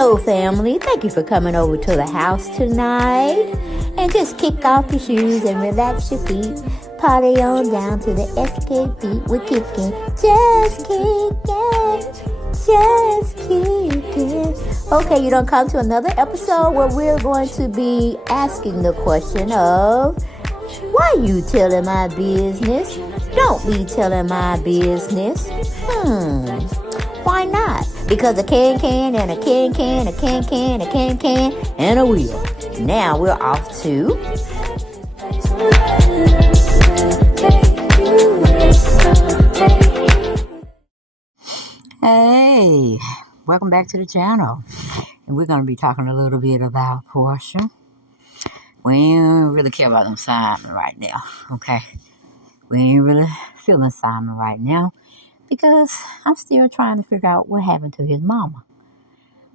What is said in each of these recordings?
Hello, family. Thank you for coming over to the house tonight. And just kick off your shoes and relax your feet. Party on down to the SK beat. We're kicking. Just kicking. Just kicking. Okay, you don't come to another episode where we're going to be asking the question of, why you telling my business? Don't be telling my business. Why not? Because a can and a can, a can, and a wheel. Now we're off to... Hey, welcome back to the channel. And we're going to be talking a little bit about Porsha. We ain't really care about them Simon right now, okay? We ain't really feeling Simon right now because I'm still trying to figure out what happened to his mama.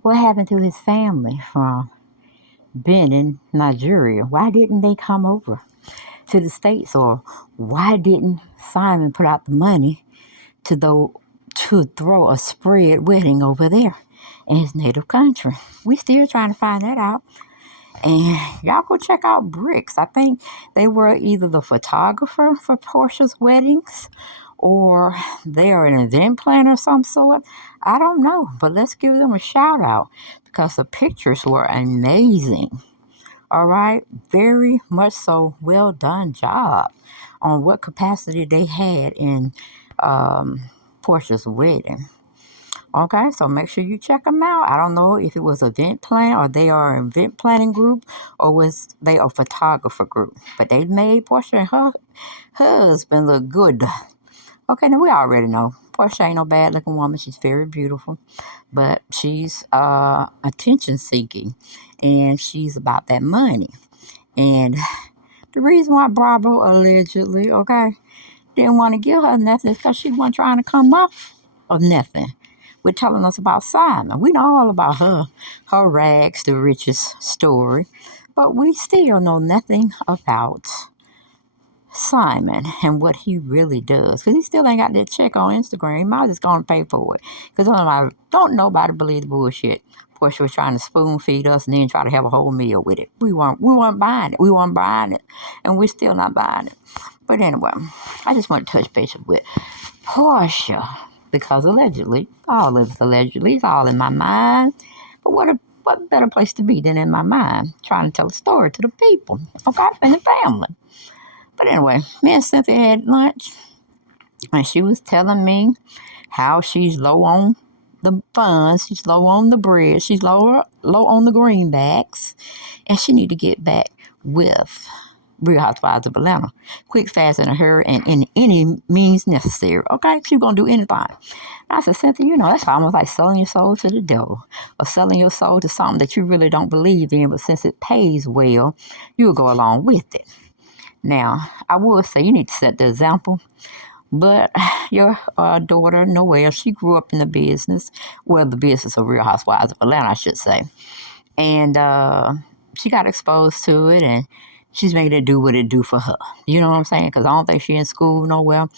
What happened to his family from Benin, Nigeria? Why didn't they come over to the States? Or why didn't Simon put out the money to throw a spread wedding over there in his native country? We still trying to find that out. And y'all go check out Bricks. I think they were either the photographer for Porsha's weddings or they are an event planner of some sort. I don't know, but let's give them a shout out because the pictures were amazing. All right, very much so. Well done job on what capacity they had in Porsha's wedding. Okay, so make sure you check them out. I don't know if it was event plan or they are an event planning group or was they a photographer group. But they made Porsha and her husband look good. Okay, now we already know Porsha ain't no bad looking woman. She's very beautiful. But she's attention seeking. And she's about that money. And the reason why Bravo allegedly, didn't want to give her nothing is because she wasn't trying to come off of nothing. We're telling us about Simon. We know all about her rags to riches story, but we still know nothing about Simon and what he really does. Because he still ain't got that check on Instagram. He might just going to pay for it. Because don't nobody believe the bullshit. Porsha was trying to spoon feed us and then try to have a whole meal with it. We weren't buying it. We weren't buying it. And we're still not buying it. But anyway, I just want to touch base with Porsha. Because allegedly, all of it's allegedly, it's all in my mind. But what better place to be than in my mind, trying to tell a story to the people, and the family. But anyway, me and Cynthia had lunch, and she was telling me how she's low on the funds, she's low on the bread, she's low on the greenbacks, and she need to get back with Real Housewives of Atlanta. Quick, fast, in a hurry, and in any means necessary. Okay? She's going to do anything. And I said, Cynthia, that's almost like selling your soul to the devil or selling your soul to something that you really don't believe in, but since it pays well, you'll go along with it. Now, I would say you need to set the example, but your daughter, Noelle, she grew up in the business, the business of Real Housewives of Atlanta, I should say. And she got exposed to it, and she's making it do what it do for her. You know what I'm saying? Because I don't think she's in school nowhere.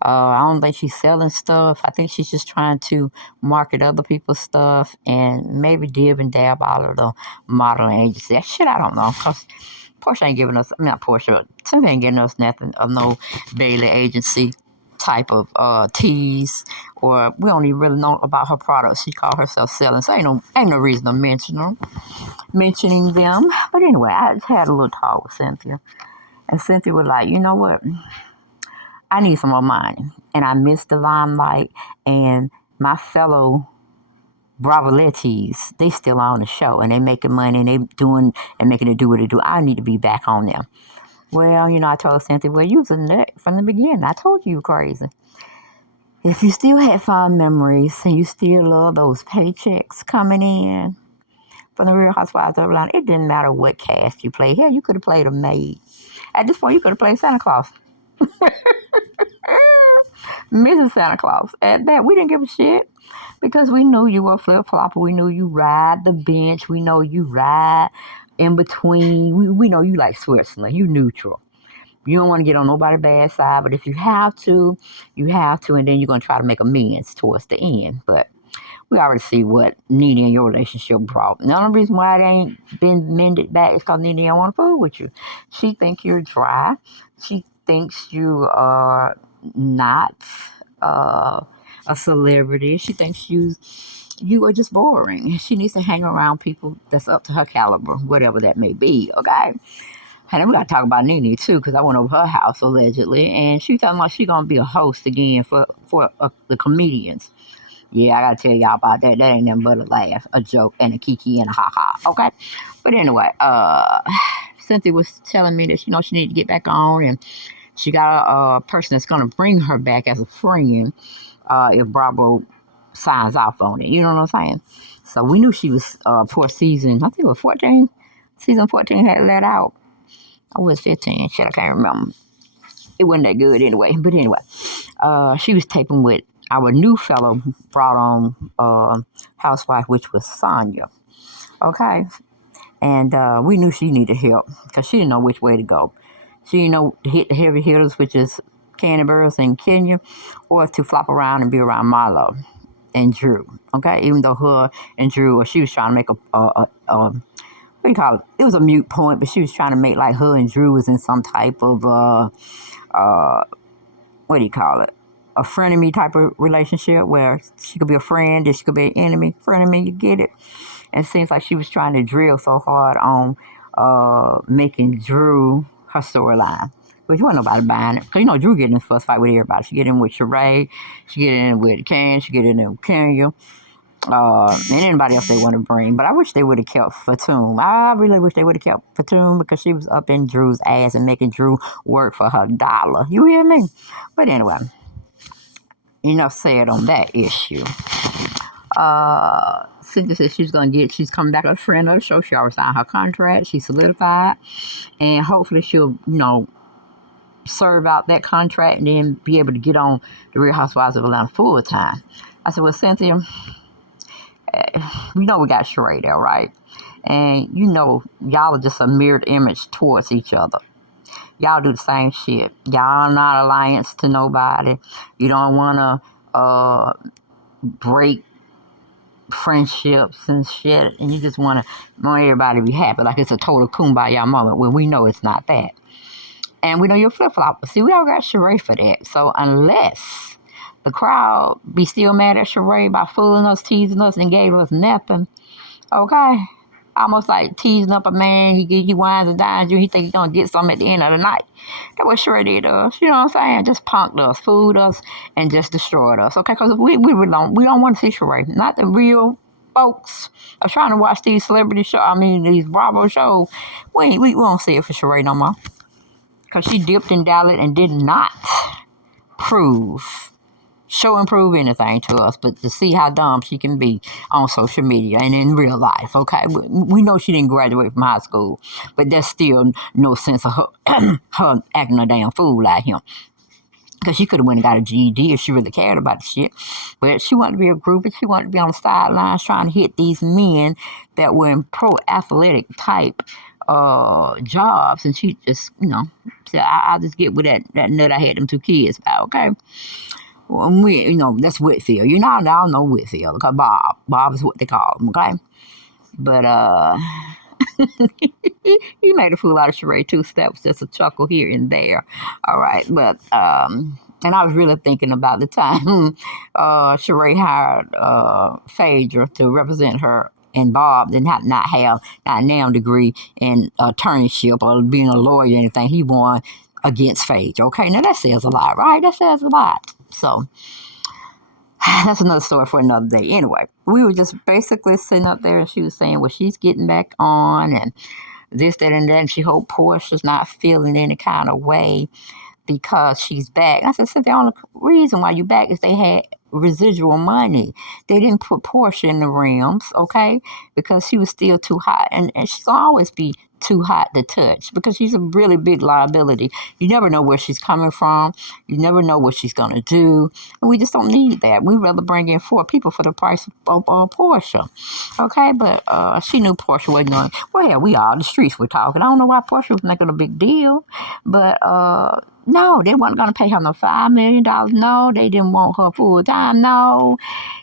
I don't think she's selling stuff. I think she's just trying to market other people's stuff and maybe dib and dab out of the modeling agency. That shit, I don't know. Because Porsha ain't giving us, not Porsha, Cynthia ain't giving us nothing of no Bailey agency type of teas, or we don't even really know about her products she called herself selling. So ain't no reason to mentioning them. But anyway, I just had a little talk with Cynthia. And Cynthia was like, you know what? I need some more money. And I miss the limelight. And my fellow Bravolettis, they still on the show. And they making money and they doing and making it do what it do. I need to be back on them. Well, I told Cynthia, well, you was a nut from the beginning. I told you were crazy. If you still had fond memories and you still love those paychecks coming in from the Real Housewives of Atlanta, it didn't matter what cast you played. Hell, you could have played a maid. At this point, you could have played Santa Claus. Mrs. Santa Claus. At that, we didn't give a shit because we knew you were a flip-flopper. We knew you ride the bench. We know you ride in between. We know you like Switzerland. You neutral. You don't want to get on nobody's bad side, but if you have to, you have to, and then you're going to try to make amends towards the end. But we already see what Nene and your relationship brought. The only reason why it ain't been mended back is because Nene don't want to fool with you. She thinks you're dry. She thinks you are not a celebrity. She thinks you are just boring. She needs to hang around people that's up to her caliber, whatever that may be. Okay. And then we got to talk about Nene too, because I went over her house allegedly, and she talking about she gonna be a host again for the comedians. Yeah, I gotta tell y'all about that. That ain't nothing but a laugh, a joke, and a kiki and a ha ha. Okay, but anyway, Cynthia was telling me that she need to get back on, and she got a person that's gonna bring her back as a friend if Bravo signs off on it. You know what I'm saying? So we knew she was for season. I think it was 14. Season 14 had let out. I was 15. Shit, I can't remember. It wasn't that good anyway. But anyway, she was taping with our new fellow brought on housewife, which was Sonya. Okay. And we knew she needed help because she didn't know which way to go. She didn't know to hit the heavy hitters, which is Candy Burris and Kenya, or to flop around and be around Marlo and Drew. Okay. Even though her and Drew, she was trying to make what do you call it? It was a mute point, but she was trying to make like her and Drew was in some type of what do you call it? A frenemy type of relationship where she could be a friend and she could be an enemy. Frenemy, you get it? And it seems like she was trying to drill so hard on making Drew her storyline. But you wasn't nobody buying it. Because Drew getting in a fuss fight with everybody. She get in with Sheree, she get in with Ken, she get in with Kenya. And anybody else they want to bring. But I wish they would have kept Fatum. I really wish they would have kept Fatum because she was up in Drew's ass and making Drew work for her dollar. You hear me? But anyway, enough said on that issue. Cynthia said she's coming back as a friend of the show. She already signed her contract. She solidified. And hopefully she'll, serve out that contract and then be able to get on the Real Housewives of Atlanta full time. I said, well, Cynthia, we got Sheree there, right? And y'all are just a mirrored image towards each other. Y'all do the same shit. Y'all are not alliance to nobody. You don't want to break friendships and shit, and you just want everybody to be happy, like it's a total kumbaya moment when we know it's not that. And we know you're flip-flop. See, we all got Sheree for that. So unless the crowd be still mad at Sheree by fooling us, teasing us, and gave us nothing. Okay? Almost like teasing up a man. He wines and dines you. He think he's going to get something at the end of the night. That's what Sheree did to us. You know what I'm saying? Just punked us, fooled us, and just destroyed us. Okay? Because we don't want to see Sheree. Not the real folks are trying to watch these celebrity shows. These Bravo shows. We won't see it for Sheree no more. Because she dipped and dallied and did not show and prove anything to us, but to see how dumb she can be on social media and in real life, okay? We know she didn't graduate from high school, but there's still no sense of her, her acting a damn fool like him. Because she could have went and got a GED if she really cared about the shit. But she wanted to be a groupie. She wanted to be on the sidelines trying to hit these men that were in pro-athletic type jobs. And she just, said, I'll just get with that nut I had them 2 kids about, okay? Well, that's Whitfield. I don't know Whitfield. Because Bob is what they call him, okay? But, he made a fool out of Sheree too, so that was just a chuckle here and there. All right, but and I was really thinking about the time Sheree hired Phaedra to represent her, and Bob did not have a NAM degree in attorneyship or being a lawyer or anything. He won against Phaedra. Okay, now that says a lot, right? That says a lot. So that's another story for another day. Anyway, we were just basically sitting up there and she was saying, well, she's getting back on and this, that, and that. And she hoped Porsha's not feeling any kind of way because she's back. I said, the only reason why you back is they had residual money. They didn't put Porsha in the rims, okay? Because she was still too hot. And she's going to always be too hot to touch because she's a really big liability. You never know where she's coming from. You never know what she's going to do. And we just don't need that. We'd rather bring in 4 people for the price of Porsha. Okay? But she knew Porsha wasn't going, well, we all, the streets were talking. I don't know why Porsha was making a big deal. But No, they weren't going to pay her no $5 million. No, they didn't want her full time. No,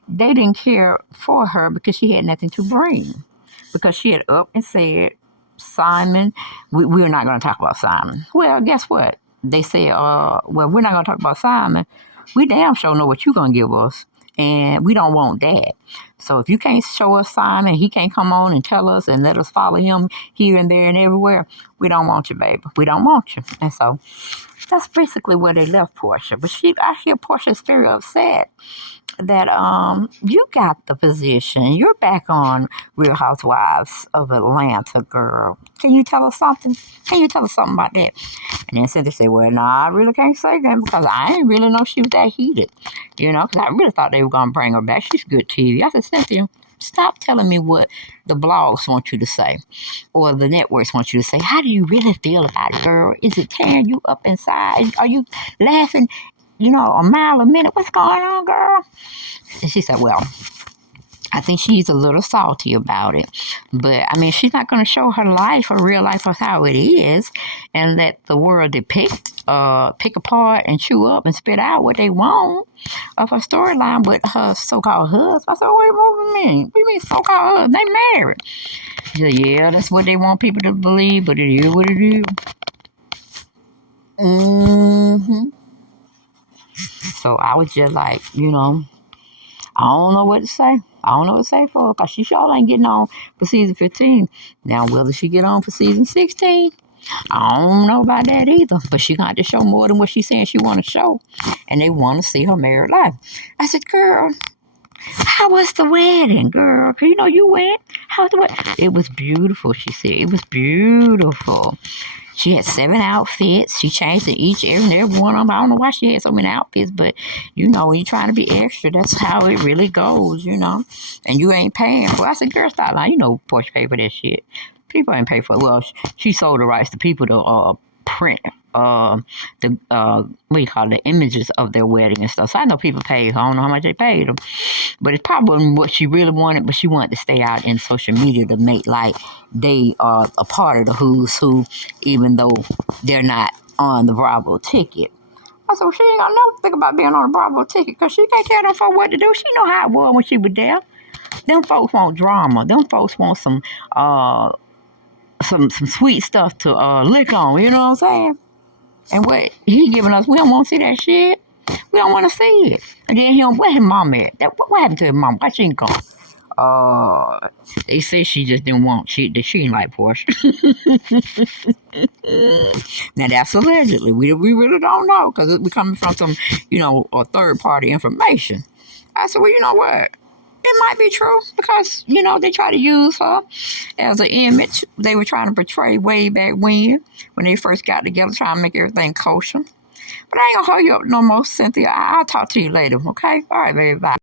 they didn't care for her because she had nothing to bring. Because she had up and said, Simon, we're not going to talk about Simon. Well, guess what? They said, well, we're not going to talk about Simon. We damn sure know what you're going to give us. And we don't want that. So if you can't show us Simon, he can't come on and tell us and let us follow him here and there and everywhere, we don't want you, baby. We don't want you. And so that's basically where they left Porsha. But I hear Porsha's very upset that you got the position. You're back on Real Housewives of Atlanta, girl. Can you tell us something? Can you tell us something about that? And then Cynthia said, well, I really can't say that because I didn't really know she was that heated. Because I really thought they were going to bring her back. She's good TV. I said, Cynthia, stop telling me what the blogs want you to say or the networks want you to say. How do you really feel about it, girl? Is it tearing you up inside? Are you laughing, a mile a minute? What's going on, girl? And she said, well, I think she's a little salty about it. But, she's not going to show her life, her real life, or how it is, and let the world depict, pick apart and chew up and spit out what they want of her storyline with her so-called husband. I said, wait, what do you mean? What do you mean so-called husband? They married. She said, yeah, that's what they want people to believe, but it is what it is. So I was just like, I don't know what to say. I don't know what to say for her because she sure ain't getting on for season 15. Now, whether she get on for season 16, I don't know about that either. But she got to show more than what she's saying she want to show. And they want to see her married life. I said, girl, how was the wedding, girl? Because, you went. How was the wedding? It was beautiful, she said. It was beautiful. She had 7 outfits. She changed in every one of them. I don't know why she had so many outfits, but, when you're trying to be extra, that's how it really goes, and you ain't paying for it. I said, girl, stop lying. Porsche paid for that shit. People ain't paid for it. Well, she sold the rights to people to print the images of their wedding and stuff. So I know people paid. I don't know how much they paid them, but it's probably what she really wanted. But she wanted to stay out in social media to make like they are a part of the who's who, even though they're not on the Bravo ticket. I said, well, she ain't gonna never think about being on the Bravo ticket because she can't tell them folks what to do. She know how it was when she was there. Them folks want drama. Them folks want some sweet stuff to lick on. You know what I'm saying? And what he giving us, we don't want to see that shit. We don't want to see it. And then where his mom at? What happened to his mom? Why she ain't come? They say she just didn't want, she ain't like Porsha. Now that's allegedly. We really don't know because we coming from some, third party information. I said, well, you know what? It might be true because, they try to use her as an image they were trying to portray way back when they first got together, trying to make everything kosher. But I ain't going to hold you up no more, Cynthia. I'll talk to you later, okay? All right, baby, bye.